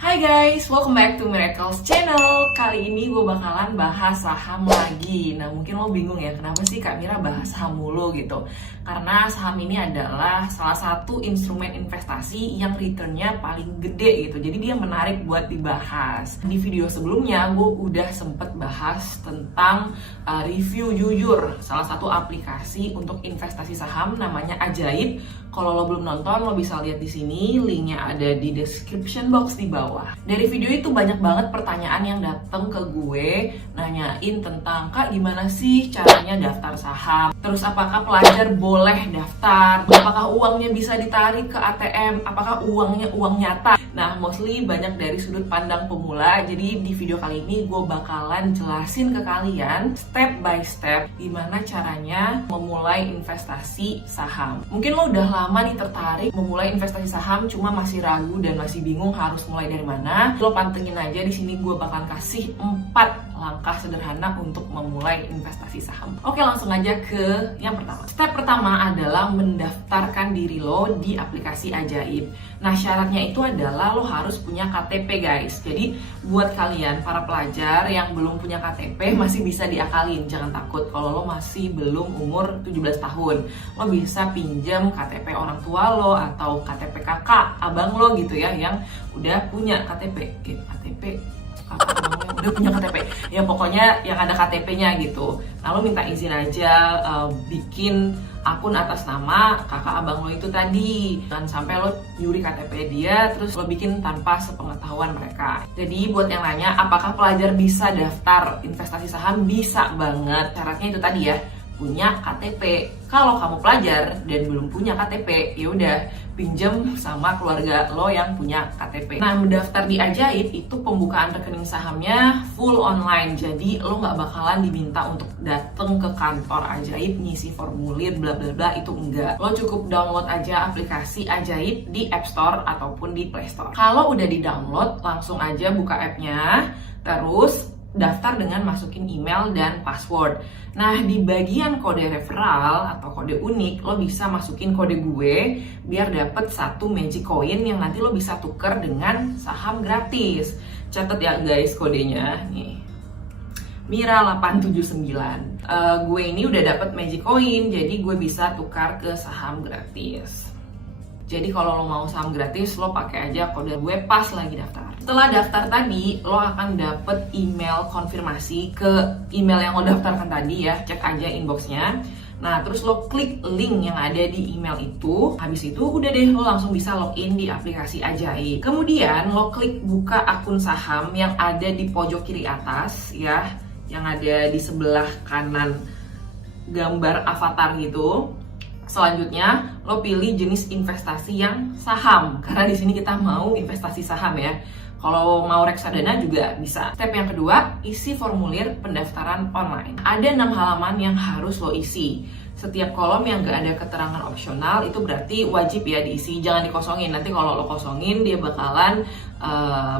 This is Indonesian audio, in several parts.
Hai guys, welcome back to Miracles Channel. Kali ini gue bakalan bahas saham lagi. Nah mungkin lo bingung ya, kenapa sih Kak Mira bahas saham mulu gitu. Karena saham ini adalah salah satu instrumen investasi yang returnnya paling gede gitu. Jadi dia menarik buat dibahas. Di video sebelumnya gue udah sempet bahas tentang review jujur, salah satu aplikasi untuk investasi saham namanya Ajaib. Kalau lo belum nonton, lo bisa lihat di sini, linknya ada di description box di bawah. Dari video itu banyak banget pertanyaan yang datang ke gue, nanyain tentang, Kak gimana sih caranya daftar saham? Terus apakah pelajar boleh daftar? Apakah uangnya bisa ditarik ke ATM? Apakah uangnya uang nyata? Nah, mostly banyak dari sudut pandang pemula. Jadi di video kali ini gue bakalan jelasin ke kalian step by step gimana caranya memulai investasi saham. Mungkin lo udah lama nih tertarik memulai investasi saham, cuma masih ragu dan masih bingung harus mulai dari mana. Lo pantengin aja, di sini gue bakalan kasih 4 langkah sederhana untuk memulai investasi saham. Oke, langsung aja ke yang pertama. Step pertama adalah mendaftarkan diri lo di aplikasi Ajaib. Nah, syaratnya itu adalah lo harus punya KTP guys. Jadi buat kalian para pelajar yang belum punya KTP masih bisa diakalin. Jangan takut kalau lo masih belum umur 17 tahun. Lo bisa pinjam KTP orang tua lo atau KTP kakak, abang lo gitu ya, yang udah punya KTP. KTP kakak abang lo yang udah punya KTP. Ya pokoknya yang ada KTP-nya gitu. Nah, lo minta izin aja bikin akun atas nama kakak abang lo itu tadi. Jangan sampai lo nyuri KTP dia terus lo bikin tanpa sepengetahuan mereka. Jadi buat yang nanya apakah pelajar bisa daftar investasi saham, bisa banget. Syaratnya itu tadi ya, punya KTP. Kalau kamu pelajar dan belum punya KTP, ya udah pinjem sama keluarga lo yang punya KTP. Nah, mendaftar di Ajaib itu pembukaan rekening sahamnya full online. Jadi lo nggak bakalan diminta untuk dateng ke kantor Ajaib ngisi formulir bla bla bla, itu enggak. Lo cukup download aja aplikasi Ajaib di App Store ataupun di Play Store. Kalau udah di-download, langsung aja buka app-nya, terus daftar dengan masukin email dan password. Nah, di bagian kode referral atau kode unik, lo bisa masukin kode gue biar dapet 1 magic coin yang nanti lo bisa tuker dengan saham gratis. Catat ya guys kodenya nih, Mira 879. Gue ini udah dapet magic coin, jadi gue bisa tukar ke saham gratis. Jadi kalau lo mau saham gratis, lo pakai aja kode gue pas lagi daftar. Setelah daftar tadi, lo akan dapet email konfirmasi ke email yang lo daftarkan tadi ya. Cek aja inboxnya. Nah, terus lo klik link yang ada di email itu. Habis itu udah deh, lo langsung bisa login di aplikasi Ajaib. Kemudian lo klik buka akun saham yang ada di pojok kiri atas ya, yang ada di sebelah kanan gambar avatar gitu. Selanjutnya, lo pilih jenis investasi yang saham, karena di sini kita mau investasi saham ya. Kalau mau reksadana juga bisa. Step yang kedua, isi formulir pendaftaran online. Ada 6 halaman yang harus lo isi. Setiap kolom yang gak ada keterangan opsional itu berarti wajib ya diisi, jangan dikosongin. Nanti kalau lo kosongin dia bakalan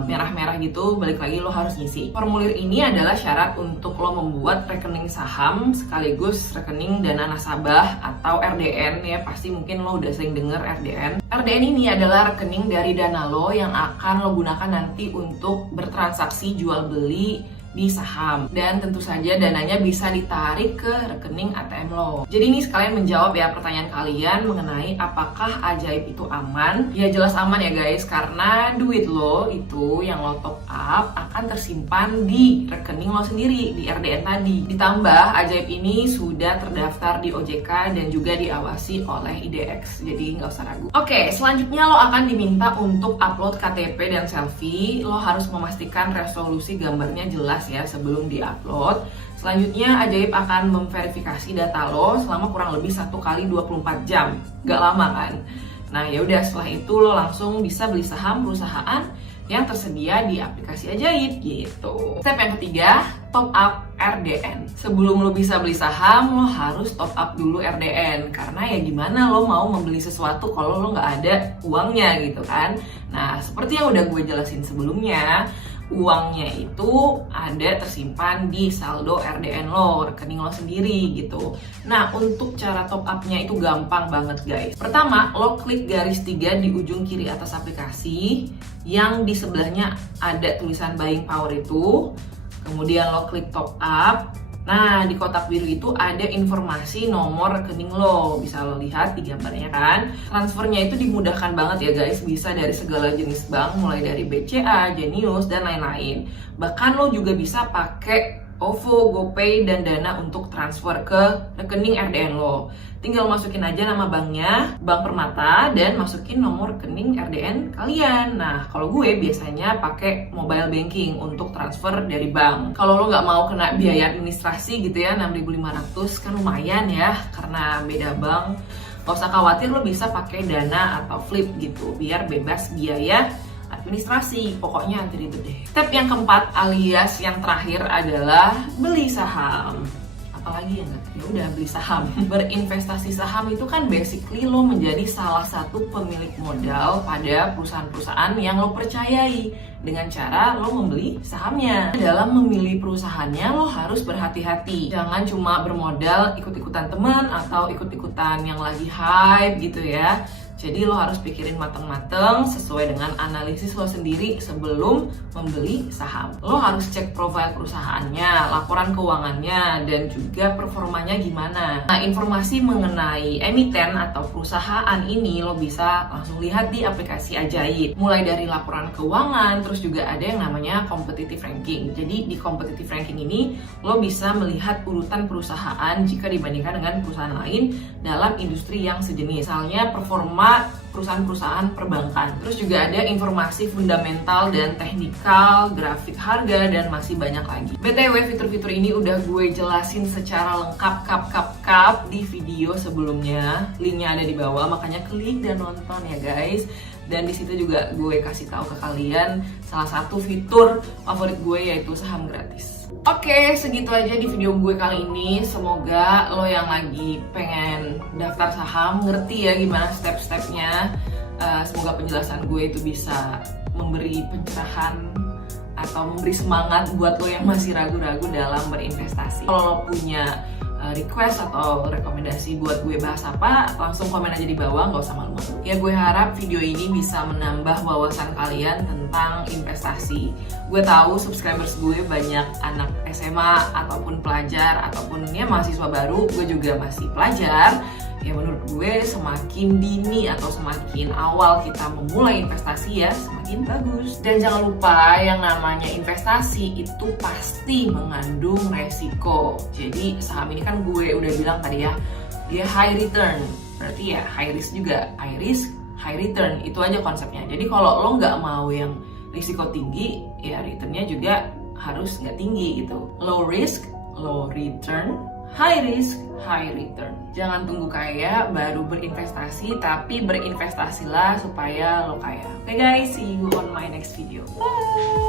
merah-merah gitu, balik lagi lo harus ngisi. Formulir ini adalah syarat untuk lo membuat rekening saham sekaligus rekening dana nasabah atau RDN ya. Pasti mungkin lo udah sering denger RDN. RDN ini adalah rekening dari dana lo yang akan lo gunakan nanti untuk bertransaksi jual beli di saham, dan tentu saja dananya bisa ditarik ke rekening ATM lo. Jadi ini sekalian menjawab ya pertanyaan kalian mengenai apakah Ajaib itu aman. Ya jelas aman ya guys, karena duit lo itu yang lo top up akan tersimpan di rekening lo sendiri, di RDN tadi. Ditambah Ajaib ini sudah terdaftar di OJK dan juga diawasi oleh IDX, jadi nggak usah ragu. Oke, selanjutnya lo akan diminta untuk upload KTP dan selfie. Lo harus memastikan resolusi gambarnya jelas ya sebelum diupload. Selanjutnya Ajaib akan memverifikasi data lo selama kurang lebih 1 kali 24 jam. Gak lama kan? Nah, ya udah setelah itu lo langsung bisa beli saham perusahaan yang tersedia di aplikasi Ajaib gitu. Step yang ketiga, top up RDN. Sebelum lo bisa beli saham, lo harus top up dulu RDN. Karena ya gimana lo mau membeli sesuatu kalau lo nggak ada uangnya gitu kan. Nah, seperti yang udah gue jelasin sebelumnya, uangnya itu ada tersimpan di saldo RDN lo, rekening lo sendiri gitu. Nah, untuk cara top up-nya itu gampang banget guys. Pertama, lo klik garis 3 di ujung kiri atas aplikasi yang di sebelahnya ada tulisan buying power itu. Kemudian lo klik top up. Nah, di kotak biru itu ada informasi nomor rekening lo. Bisa lo lihat di gambarnya kan. Transfernya itu dimudahkan banget ya guys. Bisa dari segala jenis bank, mulai dari BCA, Jenius, dan lain-lain. Bahkan lo juga bisa pakai OVO, GoPay, dan Dana untuk transfer ke rekening RDN lo. Tinggal masukin aja nama banknya, Bank Permata, dan masukin nomor rekening RDN kalian. Nah, kalau gue biasanya pakai mobile banking untuk transfer dari bank. Kalau lo nggak mau kena biaya administrasi gitu ya, 6.500 kan lumayan ya, karena beda bank. Gak usah khawatir, lo bisa pakai Dana atau Flip gitu, biar bebas biaya administrasi. Pokoknya anti ribet deh. Step yang keempat alias yang terakhir adalah beli saham. Apalagi ya nggak? Ya udah beli saham. Berinvestasi saham itu kan basically lo menjadi salah satu pemilik modal pada perusahaan-perusahaan yang lo percayai dengan cara lo membeli sahamnya. Dalam memilih perusahaannya lo harus berhati-hati. Jangan cuma bermodal ikut-ikutan teman atau ikut-ikutan yang lagi hype gitu ya. Jadi lo harus pikirin mateng-mateng sesuai dengan analisis lo sendiri sebelum membeli saham. Lo harus cek profil perusahaannya, laporan keuangannya, dan juga performanya gimana. Nah, informasi mengenai emiten atau perusahaan ini lo bisa langsung lihat di aplikasi Ajaib. Mulai dari laporan keuangan, terus juga ada yang namanya competitive ranking. Jadi di competitive ranking ini lo bisa melihat urutan perusahaan jika dibandingkan dengan perusahaan lain dalam industri yang sejenis. Misalnya performa perusahaan-perusahaan perbankan. Terus juga ada informasi fundamental dan teknikal, grafik harga, dan masih banyak lagi. BTW, fitur-fitur ini udah gue jelasin secara lengkap kap di video sebelumnya. Linknya ada di bawah, makanya klik dan nonton ya guys. Dan di situ juga gue kasih tahu ke kalian salah satu fitur favorit gue yaitu saham gratis. Oke, segitu aja di video gue kali ini. Semoga lo yang lagi pengen daftar saham ngerti ya gimana step-stepnya. Semoga penjelasan gue itu bisa memberi pencerahan atau memberi semangat buat lo yang masih ragu-ragu dalam berinvestasi. Kalau lo punya request atau rekomendasi buat gue bahas apa, langsung komen aja di bawah, nggak usah malu-malu. Ya, gue harap video ini bisa menambah wawasan kalian tentang investasi. Gue tahu subscribers gue banyak anak SMA ataupun pelajar ataupun ya mahasiswa baru. Gue juga masih pelajar. Ya menurut gue semakin dini atau semakin awal kita memulai investasi ya semakin bagus. Dan jangan lupa yang namanya investasi itu pasti mengandung resiko. Jadi saham ini kan gue udah bilang tadi ya, dia high return, berarti ya high risk juga. High risk, high return, itu aja konsepnya. Jadi kalau lo nggak mau yang risiko tinggi, ya returnnya juga harus nggak tinggi gitu. Low risk, low return, high risk, high return. Jangan tunggu kaya baru berinvestasi, tapi berinvestasilah supaya lo kaya. Oke guys, see you on my next video. Bye!